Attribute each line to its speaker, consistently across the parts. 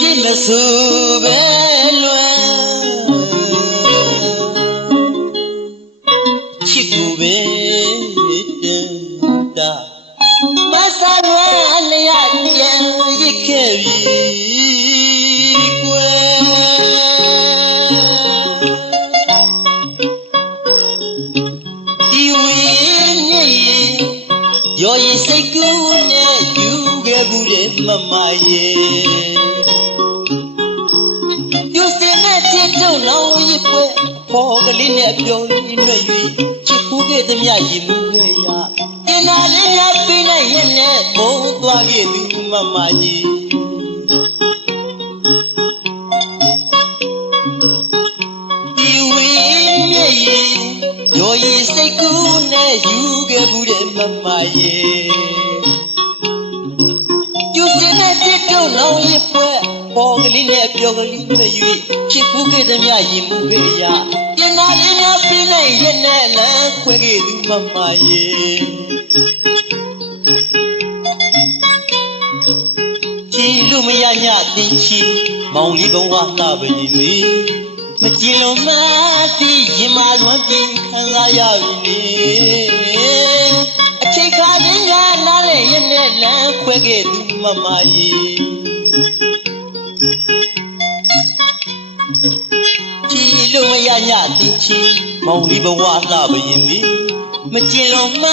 Speaker 1: ပြစ်မဆူပဲလွယ်ချစ်ကိုပဲတန်တာမဆာလွယ်လျက်ကြံရစ်ခဲ့ပြီကွယ်ဒီဝင်းရဲ့ရောရင်စိတ်ကူးနဲ့ယူခဲ့ဘူးတဲ့မမရဲ့ နဲ့ချစ်တို့လောင်းရပွဲဖော်ကလေးနဲ့ပြောရင်းရွ၍ချစ်ခုခဲ့သည်မြရင်မှုခဲ့ရတင်နာလေးများပြနိုင်ရဲ့နဲ့ဘုံသွားခဲ့သူမမကြီးဒီဝင်းမြည်ရင်ရော်ရည်စိတ်ကူးနဲ့ယူခဲ့ဘူးတဲ့မမရေကျူစင်တဲ့တစ်တော့လောင်းရပွဲ ပေါ်ကလေးနဲ့ပြောကလေးနဲ့ယူချစ်ဘူးခဲ့တဲ့မြရင်မှုခဲ့ရပြင်နာလေးများပြင်းနဲ့ရက်နဲ့လမ်းခွဲခဲ့သူမမရေချီလူမရညတင်ချီမောင်လေးဘဝတာပဲရင်မီမကြည်လုံးမသိရင်မလွန်ပြီးခံစားရပြီလေအချိန်ခါရင်းများနားလေရဲ့နဲ့လမ်းခွဲခဲ့သူမမကြီး ကြည်လို့မရညတိချီမောင်လေးဘဝလှပရင်ပြီမကြည်လုံးမ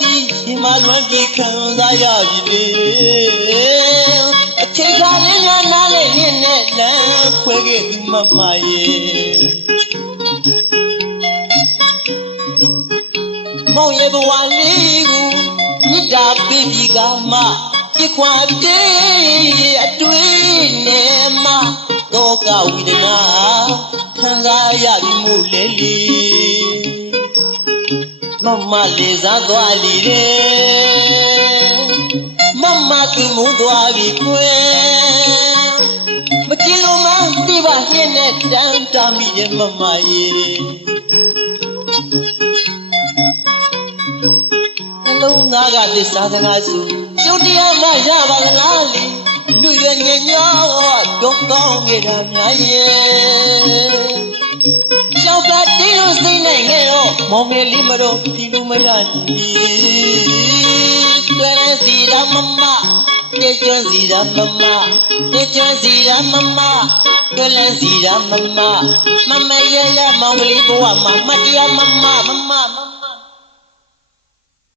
Speaker 1: သိရင်မလွန်ပြီးခံစားရပြီလေအချိန်ခါရင်းများနားလေရဲ့နဲ့လမ်းခွဲခဲ့သူမမကြီးမောင်ရဲ့ဘဝလေးကိုမြစ်တာပြပြီကမှပြခွာတေးအတွေ့နဲ့မှတော့ကဝိဒနာခံ စားရပြီမို့လေလေမမလေးစားသွားလီတဲ့မမသူမူသွားပြီခွဲမကြည့်လို့မသိပါဟင်းနဲ့တန်းတာမိရဲ့မမရဲ့နှလုံးသားကသစ္စာစကားစုကျုပ်တရားမှရပါကလားလေလူရငယ်ညောဒုက္ကောင်းခဲ့တာများရဲ့ ရှောက်ပါတင်းလို့စိတ်နဲ့ငယ်တော့မောင်ငယ်လေးမတော့ဒီလိုမရဘူးတွေ့ရစီရမမတေကျွန်းစီရမမတေကျွန်းစီရမမတွေ့လန်းစီရမမမမရရမောင်ကလေးဘဝမှာမတရားမမမမမ